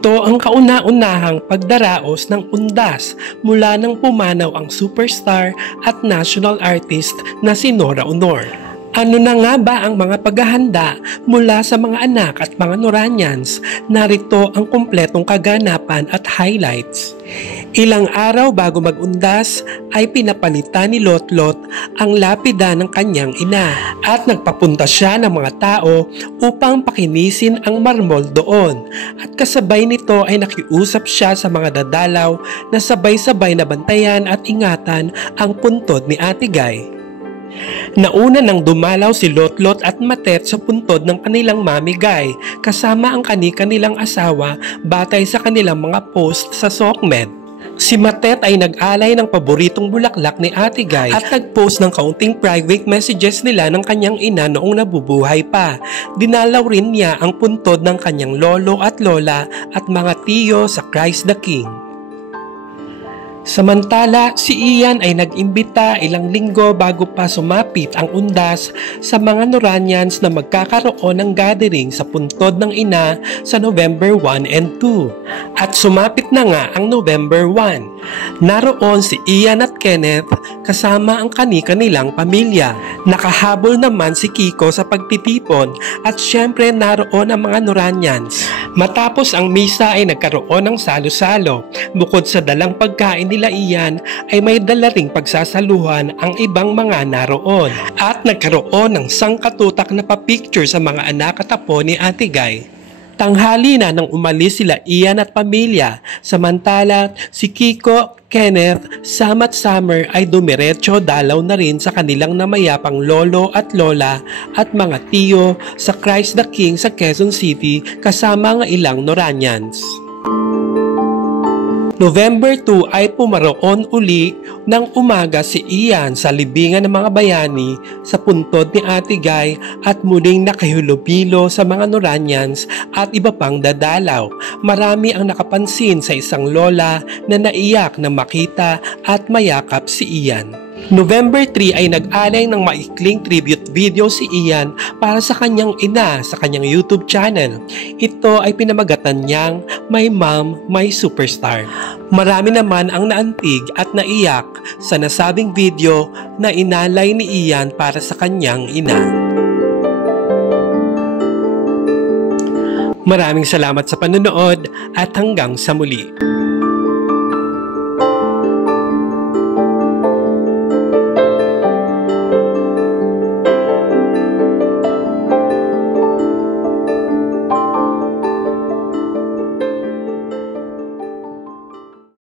Ito ang kauna-unahang pagdaraos ng undas mula nang pumanaw ang superstar at national artist na si Nora Aunor. Ano na nga ba ang mga paghahanda mula sa mga anak at mga Noranians? Narito ang kumpletong kaganapan at highlights. Ilang araw bago mag-undas ay pinapalitan ni Lotlot ang lapida ng kanyang ina at nagpapunta siya ng mga tao upang pakinisin ang marmol doon, at kasabay nito ay nakiusap siya sa mga dadalaw na sabay-sabay na bantayan at ingatan ang puntod ni Ate Guy. Nauna nang dumalaw si Lotlot at Matet sa puntod ng kanilang Mami Guy kasama ang kanilang asawa batay sa kanilang mga post sa SOCMED. Si Matet ay nag-alay ng paboritong bulaklak ni Ate Guy at nag-post ng kaunting private messages nila ng kanyang ina noong nabubuhay pa. Dinalaw rin niya ang puntod ng kanyang lolo at lola at mga tiyo sa Christ the King. Samantala, si Ian ay nag-imbita ilang linggo bago pa sumapit ang undas sa mga Noranians na magkakaroon ng gathering sa puntod ng ina sa November 1 and 2. At sumapit na nga ang November 1. Naroon si Ian at Kenneth kasama ang kanilang pamilya. Nakahabol naman si Kiko sa pagtitipon at syempre naroon ang mga Noranians. Matapos ang misa ay nagkaroon ng salo-salo. Bukod sa dalang pagkain nila Ian ay may dala ring pagsasaluhan ang ibang mga naroon at nagkaroon ng sangkatutak na pa-picture sa mga anak at apo ni Ate Guy. Tanghali na nang umalis sila Ian at pamilya, samantala si Kiko, Kenneth, Sam at Summer ay dumiretso dalaw na rin sa kanilang namayapang lolo at lola at mga tiyo sa Christ the King sa Quezon City kasama ang ilang Noranians. November 2 ay pumaroon uli ng umaga si Ian sa libingan ng mga bayani sa puntod ni Ate Guy at muling nakahulubilo sa mga Noranians at iba pang dadalaw. Marami ang nakapansin sa isang lola na naiyak na makita at mayakap si Ian. November 3 ay nag-alay ng maikling tribute video si Ian para sa kanyang ina sa kanyang YouTube channel. Ito ay pinamagatan niyang My Mom, My Superstar. Marami naman ang naantig at naiyak sa nasabing video na inalay ni Ian para sa kanyang ina. Maraming salamat sa panonood at hanggang sa muli.